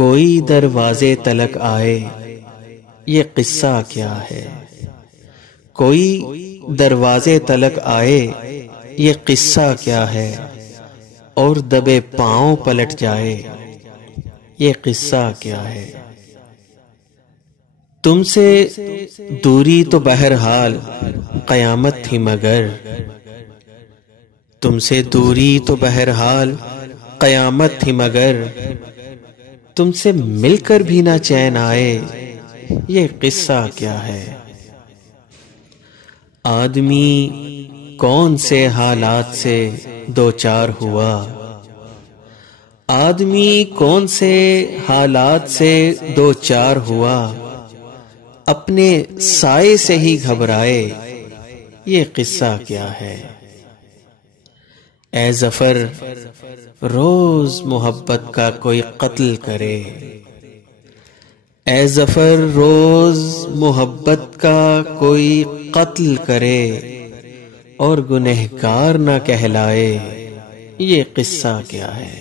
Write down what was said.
کوئی دروازے تلک آئے، یہ قصہ کیا ہے؟ کوئی دروازے تلک آئے، یہ قصہ کیا ہے؟ اور دبے پاؤں پلٹ جائے، یہ قصہ کیا ہے؟ تم سے دوری تو بہرحال قیامت تھی، مگر تم سے دوری تو بہرحال قیامت تھی، مگر تم سے مل کر بھی نہ چین آئے، یہ قصہ کیا ہے؟ آدمی کون سے حالات سے دوچار ہوا، آدمی کون سے حالات سے دوچار ہوا، اپنے سائے سے ہی گھبرائے، یہ قصہ کیا ہے؟ اے ظفر روز محبت کا کوئی قتل کرے، اے ظفر روز محبت کا کوئی قتل کرے، اور گنہگار نہ کہلائے، یہ قصہ کیا ہے؟